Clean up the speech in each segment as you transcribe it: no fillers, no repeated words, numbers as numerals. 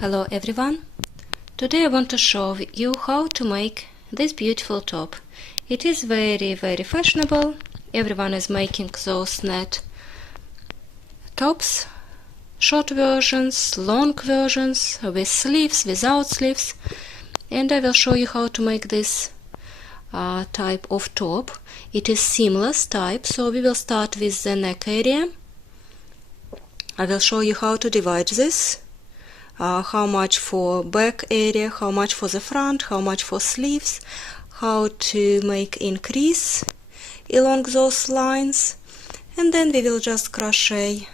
Hello everyone! Today I want to show you how to make this beautiful top. It is very fashionable. Everyone is making those net tops, short versions, long versions, with sleeves, without sleeves, and I will show you how to make this type of top. It is seamless type, so we will start with the neck area. I will show you how to divide this. How much for back area, how much for the front, how much for sleeves, how to make increase along those lines, and then we will just crochet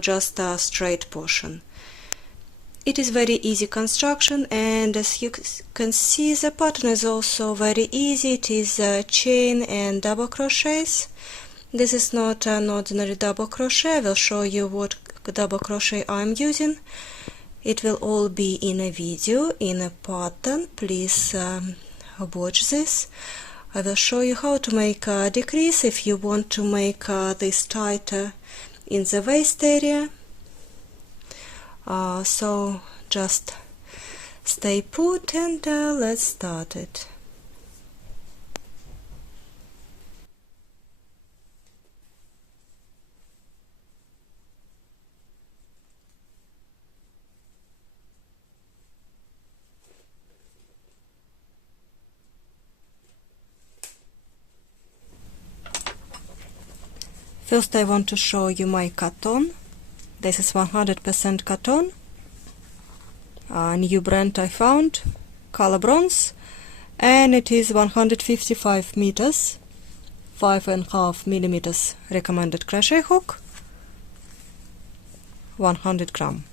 just a straight portion. It is very easy construction, and as you can see, the pattern is also very easy. It is chain and double crochets. This is not an ordinary double crochet. I will show you what double crochet I'm using. It will all be in a video, in a pattern. Please watch this. I will show you how to make a decrease if you want to make this tighter in the waist area. So just stay put and let's start it. First I want to show you my cotton. This is 100% cotton. A new brand I found, color bronze, and it is 155 meters, 5.5 millimeters recommended crochet hook, 100 gram.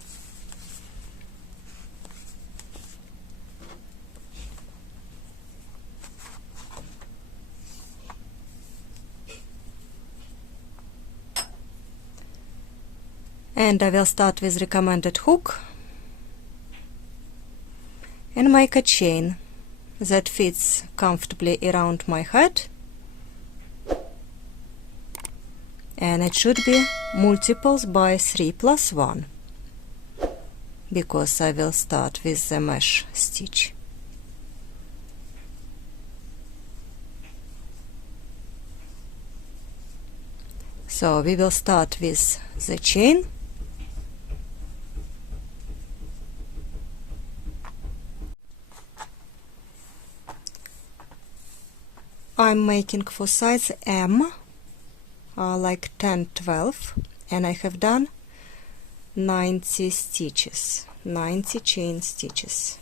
And I will start with recommended hook and make a chain that fits comfortably around my head, and it should be multiples by 3 plus 1 because I will start with the mesh stitch. So we will start with the chain. I'm making for size M, like 10-12, and I have done 90 stitches, 90 chain stitches.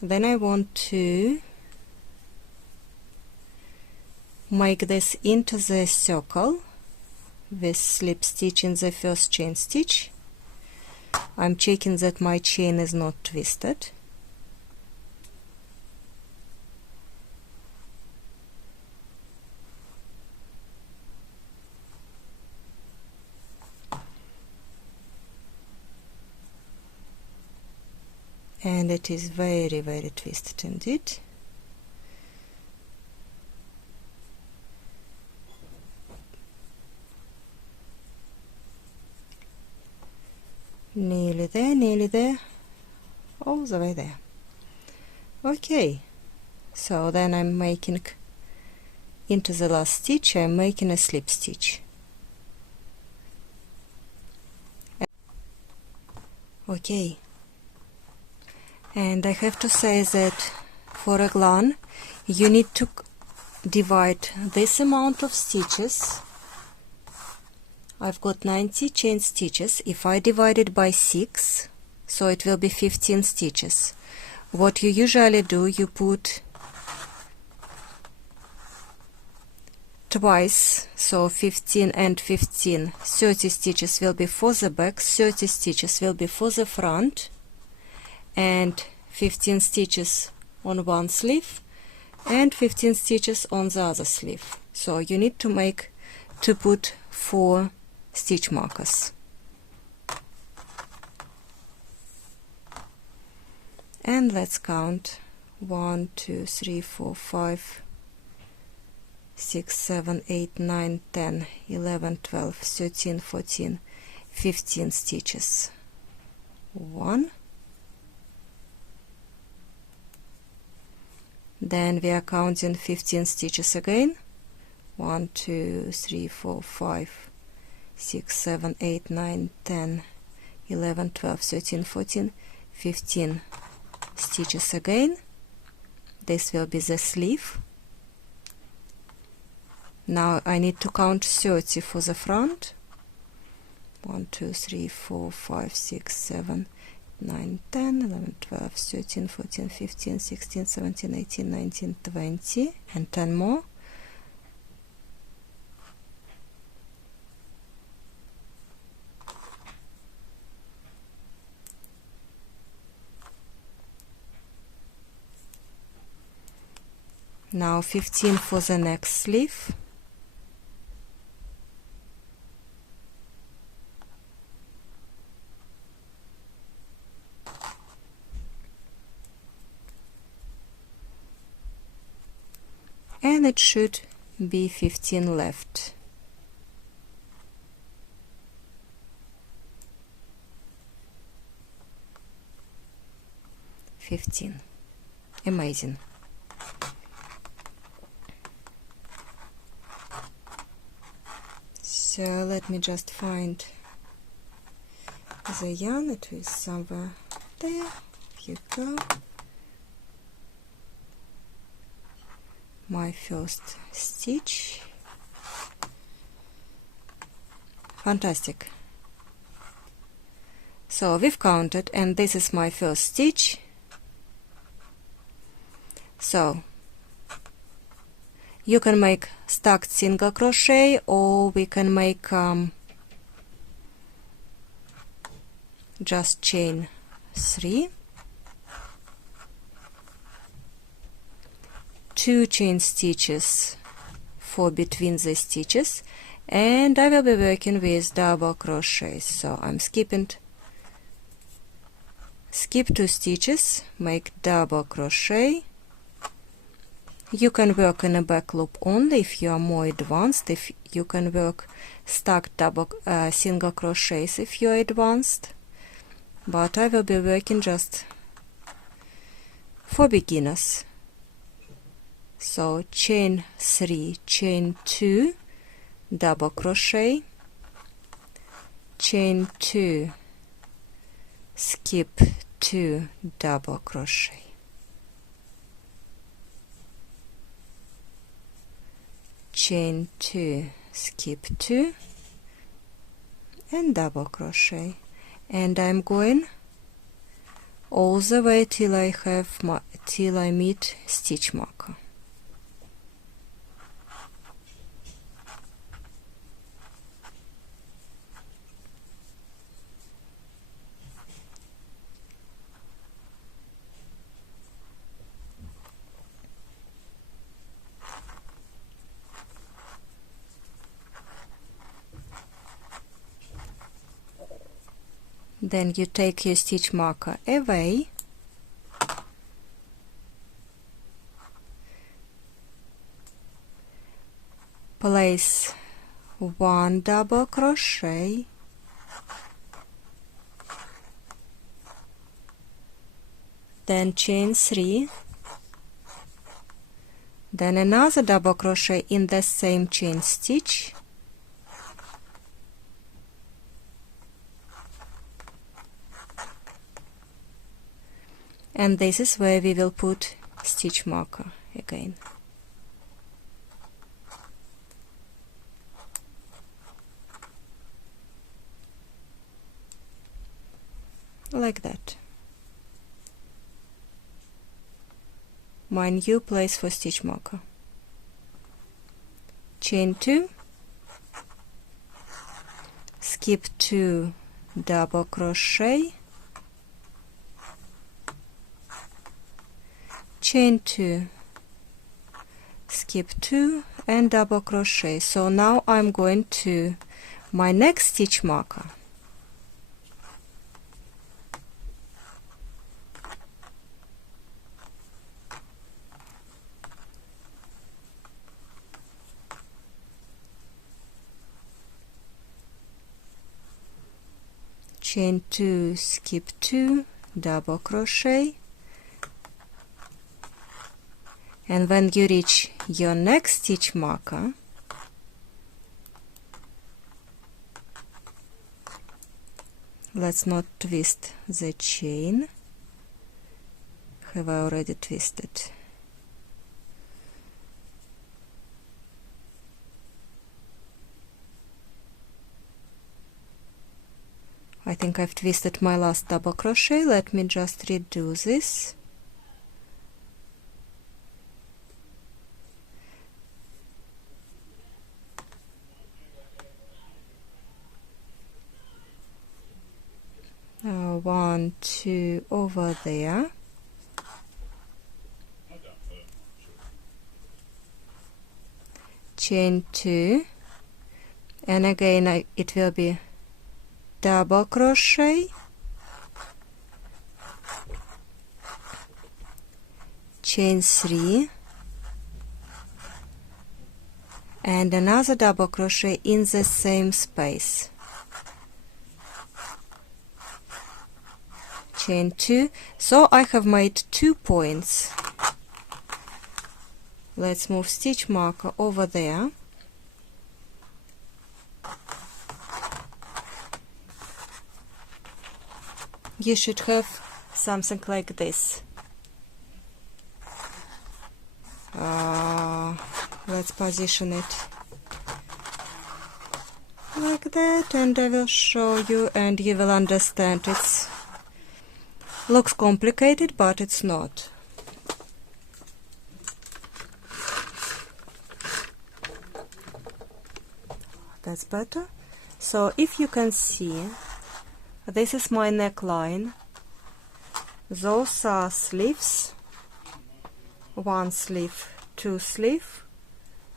Then I want to make this into the circle with slip stitch in the first chain stitch. I'm checking that my chain is not twisted. And it is very twisted indeed. Nearly there, all the way there. Okay, so then I'm making into the last stitch, I'm making a slip stitch. Okay. And I have to say that for a raglan you need to divide this amount of stitches. I've got 90 chain stitches. If I divide it by 6, so it will be 15 stitches. What you usually do, you put twice, so 15 and 15, 30 stitches will be for the back, 30 stitches will be for the front, and 15 stitches on one sleeve and 15 stitches on the other sleeve. So you need to put 4 stitch markers. And let's count 1, 2, 3, 4, 5, 6, 7, 8, 9, 10, 11, 12, 13, 14, 15 stitches. 1, then we are counting 15 stitches again. 1, 2, 3, 4, 5, 6, 7, 8, 9, 10, 11, 12, 13, 14, 15 stitches again. This will be the sleeve. Now I need to count 30 for the front. 1, 2, 3, 4, 5, 6, 7, 9, 10, 11, 12, 13, 14, 15, 16, 17, 18, 19, 20, and 10 more. Now 15 for the next sleeve. And it should be 15 left. Amazing. So let me just find the yarn. It is somewhere there. Here you go. My first stitch. Fantastic. So we've counted, and this is my first stitch. So you can make stacked single crochet, or we can make just chain 3, 2 chain stitches for between the stitches, and I will be working with double crochet. So I'm skip 2 stitches, make double crochet. You can work in a back loop only if you are more advanced. If you can work stacked double single crochets if you are advanced, but I will be working just for beginners. So chain 3, chain 2, double crochet, chain 2, skip 2, double crochet, chain 2, skip 2, and double crochet. And I'm going all the way till I meet stitch marker. Then you take your stitch marker away, place 1 double crochet, then chain 3, then another double crochet in the same chain stitch, and this is where we will put stitch marker again. Like that. My new place for stitch marker. Chain 2, skip 2 double crochet, chain 2, skip 2, and double crochet. So now I'm going to my next stitch marker. chain 2, skip 2, double crochet, and when you reach your next stitch marker, let's not twist the chain. Have I already twisted? I think I've twisted my last double crochet. Let me just redo this. One, two, over there. Chain 2, and again it will be double crochet, chain 3, and another double crochet in the same space, chain 2. So I have made 2 points. Let's move stitch marker over there. You should have something like this. Let's position it like that, and I will show you, and you will understand. It looks complicated, but it's not. That's better. So if you can see, this is my neckline. Those are sleeves. 1 sleeve, 2 sleeve.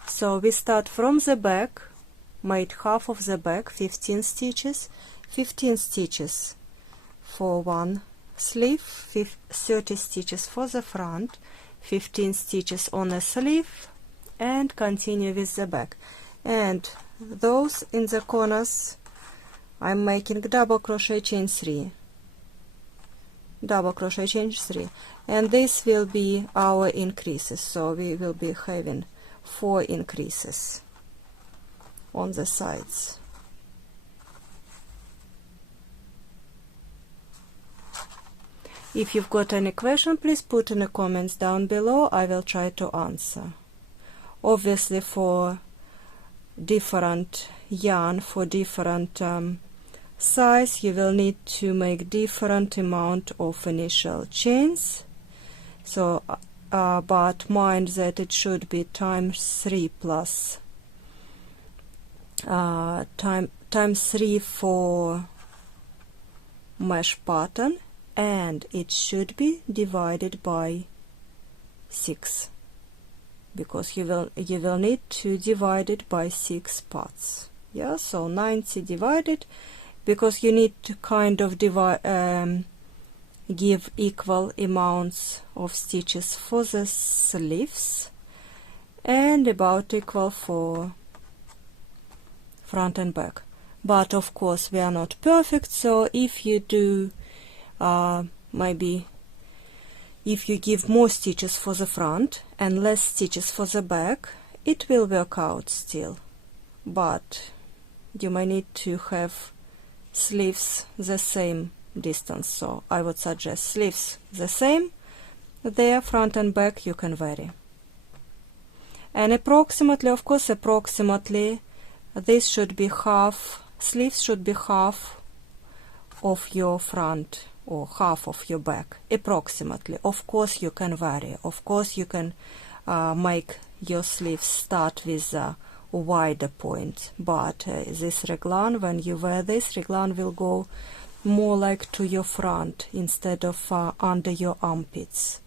So we start from the back, made half of the back, 15 stitches, 15 stitches for 1 sleeve, 30 stitches for the front, 15 stitches on a sleeve, and continue with the back. And those in the corners I'm making double crochet, chain 3, double crochet, chain 3, and this will be our increases. So we will be having 4 increases on the sides. If you've got any question, please put in the comments down below. I will try to answer. Obviously, for different yarn, for different size, you will need to make different amount of initial chains. So but mind that it should be times 3 plus times 3 for mesh pattern, and it should be divided by 6, because you will need to divide it by 6 parts. Yeah, so 90 divided, because you need to kind of divide, give equal amounts of stitches for the sleeves and about equal for front and back. But of course we are not perfect, so if you do maybe if you give more stitches for the front and less stitches for the back, it will work out still. But you may need to have sleeves the same distance, so I would suggest sleeves the same, there front and back you can vary. And approximately, of course, approximately this should be half, sleeves should be half of your front or half of your back, approximately. Of course you can vary, of course you can make your sleeves start with a wider point, but this raglan, when you wear this, raglan will go more like to your front instead of under your armpits.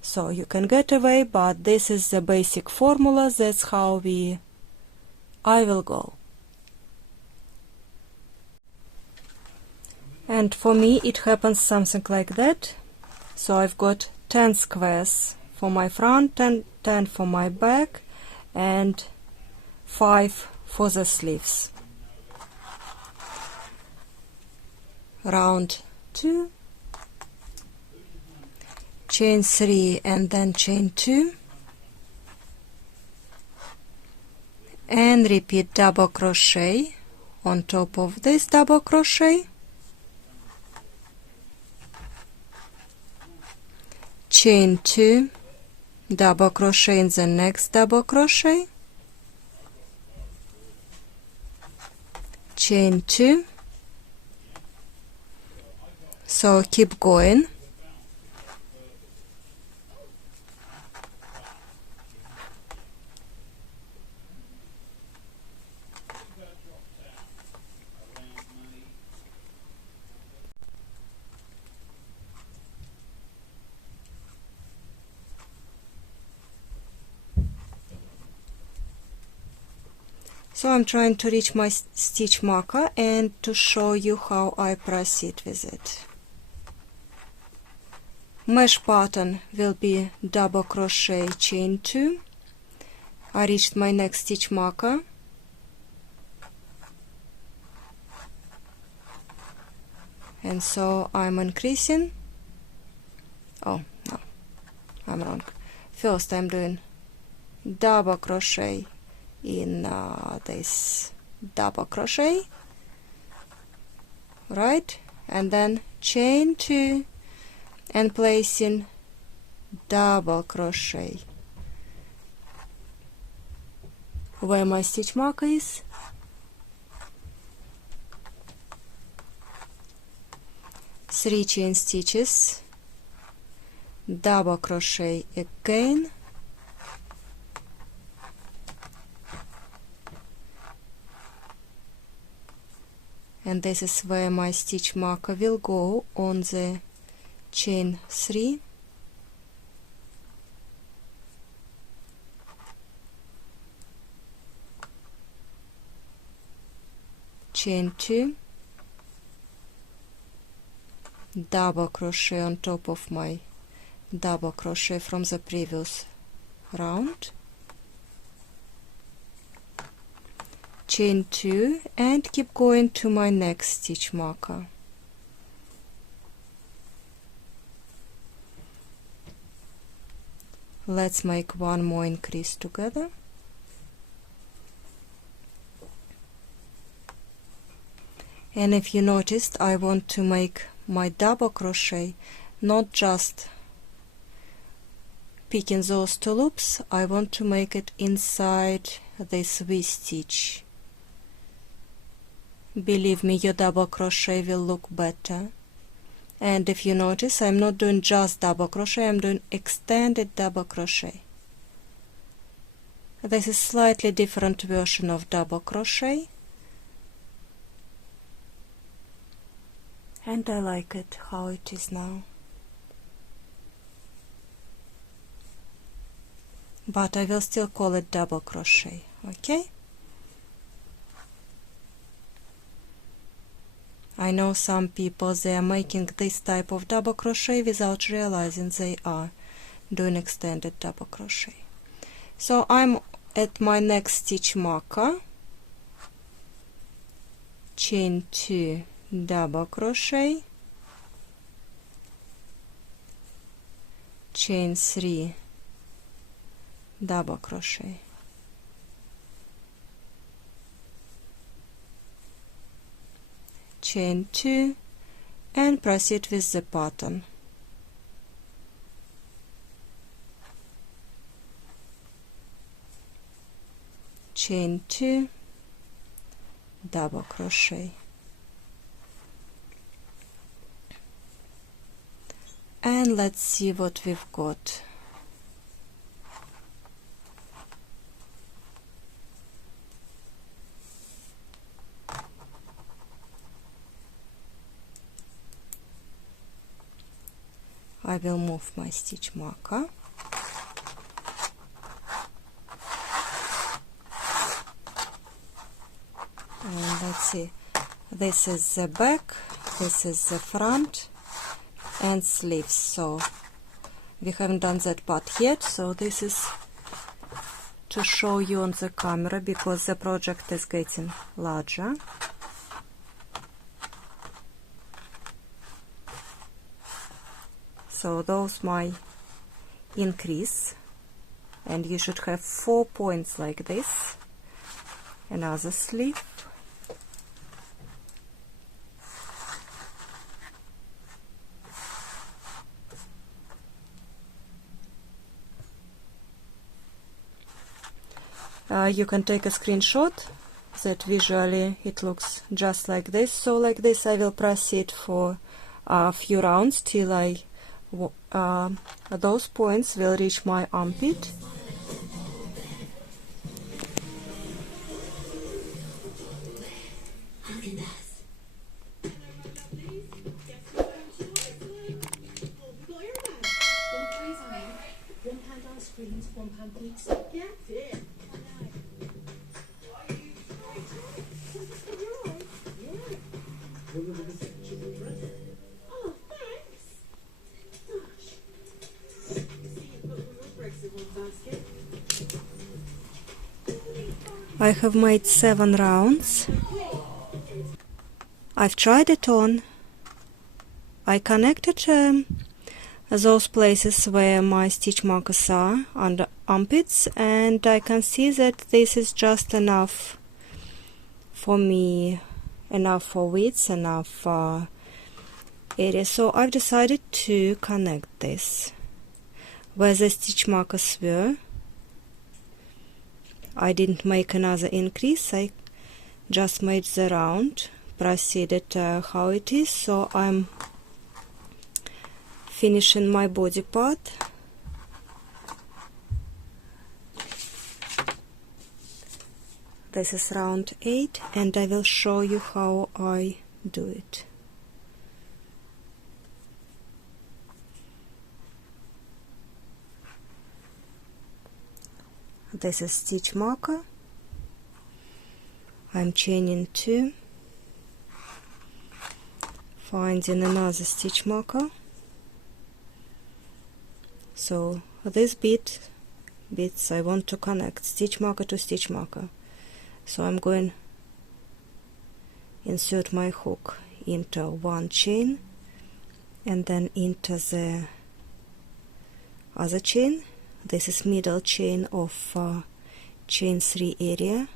So you can get away, but this is the basic formula. That's how I will go. And for me it happens something like that. So I've got 10 squares for my front and 10 for my back and 5 for the sleeves. round 2, chain 3 and then chain 2, and repeat double crochet on top of this double crochet, chain 2, double crochet in the next double crochet, chain 2. So keep going. So I'm trying to reach my stitch marker and to show you how I proceed with it. Mesh pattern will be double crochet, chain 2. I reached my next stitch marker. And so I'm increasing. Oh, no, I'm wrong. First I'm doing double crochet in this double crochet, right, and then chain 2 and placing double crochet where my stitch marker is, three chain stitches, double crochet again, and this is where my stitch marker will go on the chain 3, chain 2, double crochet on top of my double crochet from the previous round, chain 2, and keep going to my next stitch marker. Let's make one more increase together. And if you noticed, I want to make my double crochet not just picking those two loops, I want to make it inside this V-stitch. Believe me, your double crochet will look better. And if you notice, I'm not doing just double crochet, I'm doing extended double crochet. This is slightly different version of double crochet, and I like it how it is now. But I will still call it double crochet, okay? I know some people, they are making this type of double crochet without realizing they are doing extended double crochet. So I'm at my next stitch marker, chain 2, double crochet, chain 3, double crochet, chain 2, and proceed with the pattern. Chain 2, double crochet, and let's see what we've got. I will move my stitch marker. And let's see, this is the back, this is the front, and sleeves. So we haven't done that part yet, so this is to show you on the camera because the project is getting larger. So those my increase, and you should have 4 points like this. Another sleeve. You can take a screenshot that visually it looks just like this. So like this I will proceed for a few rounds till those points will reach my armpit. I have made 7 rounds. I've tried it on. I connected those places where my stitch markers are under armpits, and I can see that this is just enough for me, enough for width, enough area. So I've decided to connect this where the stitch markers were. I didn't make another increase, I just made the round, proceeded how it is. So I'm finishing my body part. This is round 8, and I will show you how I do it. This is stitch marker. I'm chaining 2, finding another stitch marker. So this bits I want to connect stitch marker to stitch marker. So I'm going insert my hook into one chain and then into the other chain. This is middle chain of chain 3 area,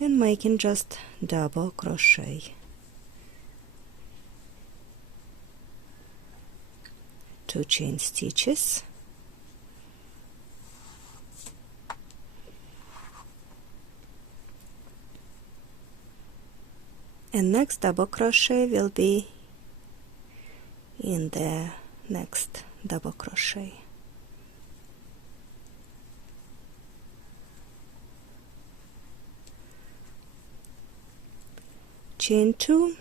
and making just double crochet. 2 chain stitches. And next double crochet will be in the next double crochet. Chain 2,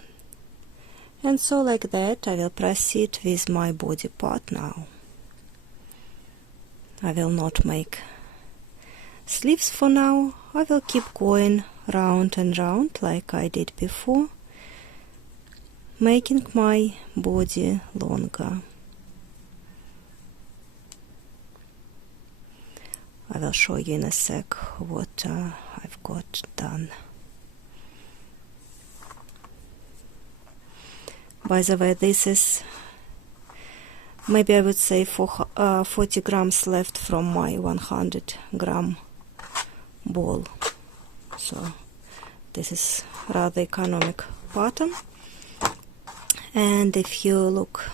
and so like that I will proceed with my body part now. I will not make sleeves for now. I will keep going round and round like I did before, making my body longer. I will show you in a sec what I've got done. By the way, this is, maybe I would say, 40 grams left from my 100 gram ball. So this is rather economic pattern. And if you look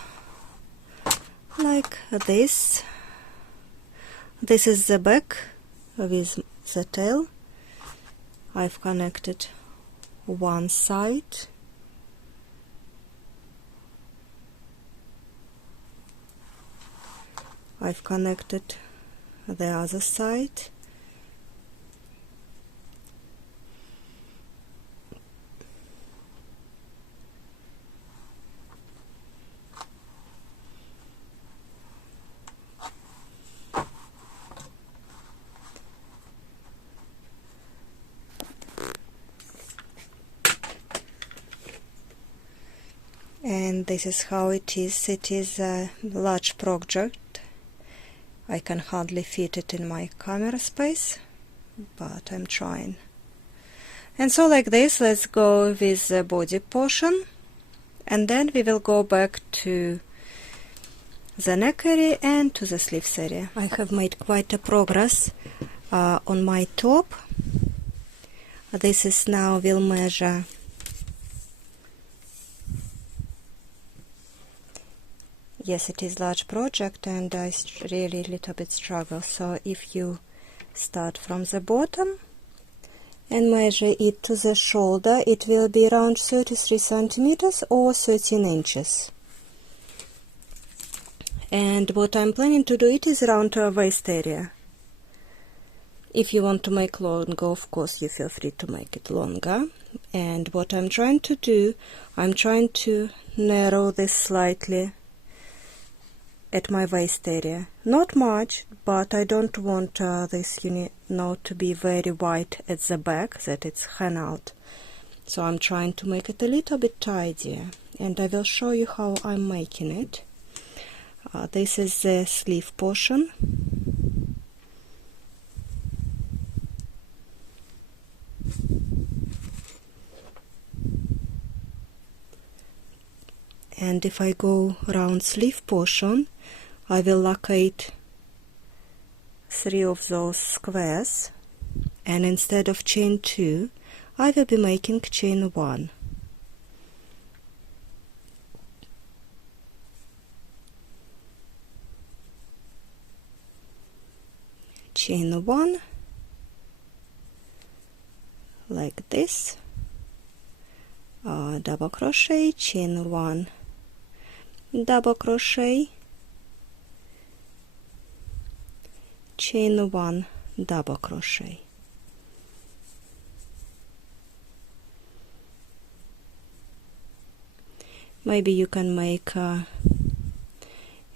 like this, this is the back with the tail. I've connected one side. I've connected the other side. And this is how it is. It is a large project. I can hardly fit it in my camera space, but I'm trying. And so like this, let's go with the body portion. And then we will go back to the neck area and to the sleeves area. I have made quite a progress on my top. This is now, we'll measure yes, it is large project and I really little bit struggle. So if you start from the bottom and measure it to the shoulder, it will be around 33 centimeters or 13 inches. And what I'm planning to do, it is around our waist area. If you want to make longer, of course, you feel free to make it longer. And what I'm trying to do, I'm trying to narrow this slightly at my waist area. Not much, but I don't want this knot to be very wide at the back, that it's hang out. So I'm trying to make it a little bit tidier. And I will show you how I'm making it. This is the sleeve portion. And if I go around sleeve portion, I will locate 3 of those squares, and instead of chain 2, I will be making chain 1. Chain 1, like this, double crochet, chain 1, double crochet, chain 1, double crochet. Maybe you can make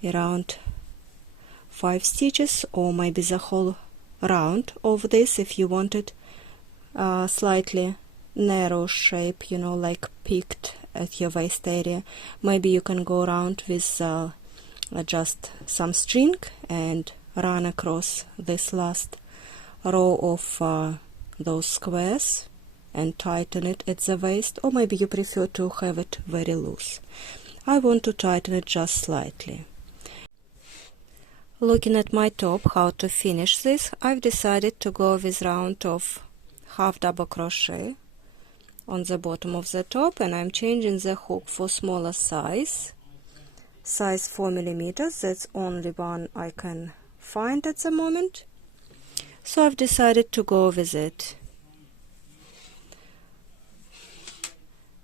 around 5 stitches, or maybe the whole round of this if you wanted slightly narrow shape, like peaked at your waist area. Maybe you can go around with just some string and run across this last row of those squares and tighten it at the waist, or maybe you prefer to have it very loose. I want to tighten it just slightly. Looking at my top, how to finish this, I've decided to go with round of half double crochet on the bottom of the top, and I'm changing the hook for smaller size 4 millimeters. That's only one I can find at the moment, so I've decided to go with it.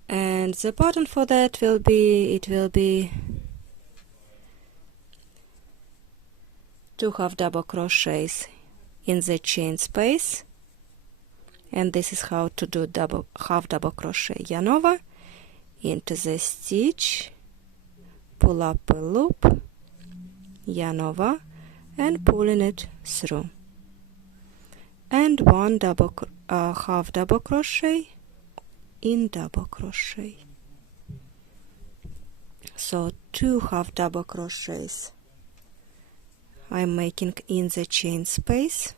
And the pattern for that will be 2 half double crochets in the chain space, and this is how to do half double crochet. Yarn over into the stitch, pull up a loop, yarn over, and pulling it through, and 1 half double crochet in double crochet. So 2 half double crochets I'm making in the chain space,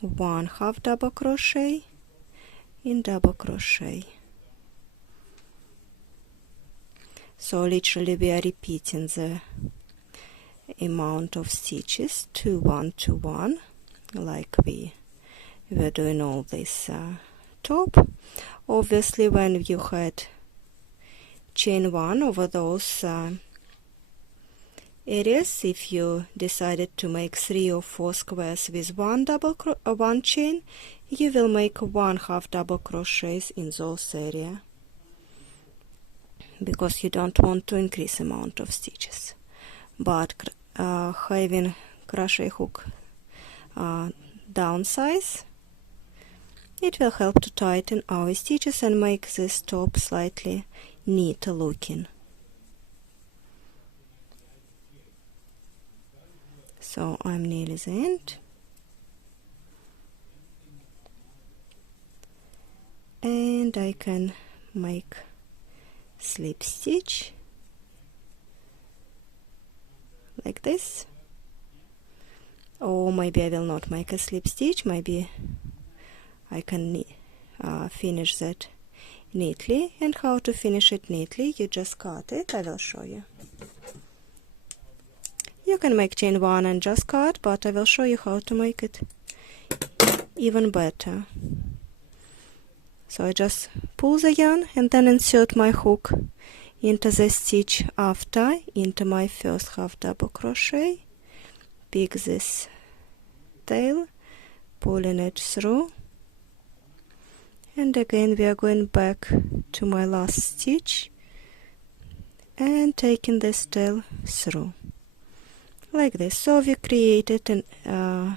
1 half double crochet in double crochet. So literally we are repeating the amount of stitches 2 1 2 1, like we were doing all this top. Obviously when you had chain 1 over those areas, if you decided to make 3 or 4 squares with one chain, you will make 1 half double crochets in those areas, because you don't want to increase amount of stitches. But having crochet hook downsize, it will help to tighten our stitches and make this top slightly neat looking. So I'm nearly the end, and I can make slip stitch like this, or maybe I will not make a slip stitch, maybe I can finish that neatly. And how to finish it neatly, you just cut it. I will show you. You can make chain 1 and just cut, but I will show you how to make it even better. So I just pull the yarn and then insert my hook into the stitch after, into my first half double crochet, pick this tail, pulling it through, and again we are going back to my last stitch and taking this tail through like this. So we created an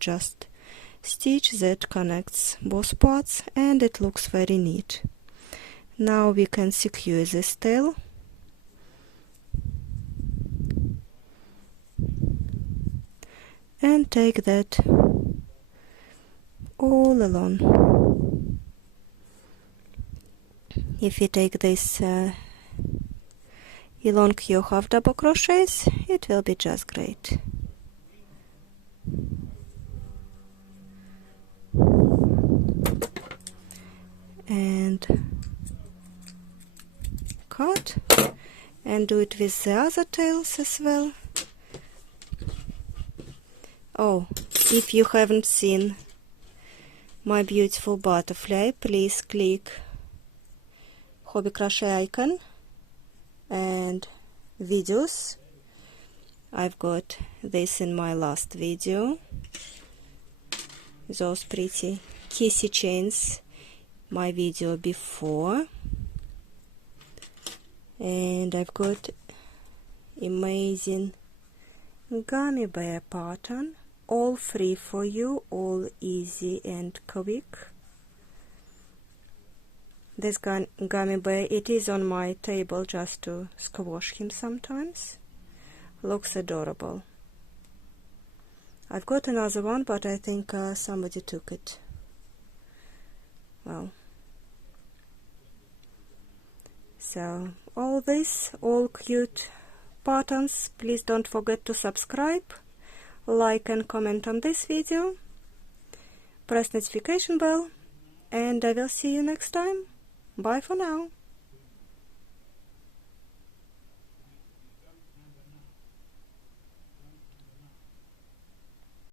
just stitch that connects both parts, and it looks very neat. Now we can secure this tail and take that all along. If you take this along your half double crochets, it will be just great. And cut, and do it with the other tails as well. Oh, if you haven't seen my beautiful butterfly, please click Hobbi crochet icon and videos. I've got this in my last video, those pretty kissy chains, my video before, and I've got amazing gummy bear pattern, all free for you, all easy and quick. This gummy bear, it is on my table just to squash him sometimes. Looks adorable. I've got another one, but I think somebody took it. Well, so all cute patterns. Please don't forget to subscribe, like and comment on this video, press notification bell, and I will see you next time. Bye for now.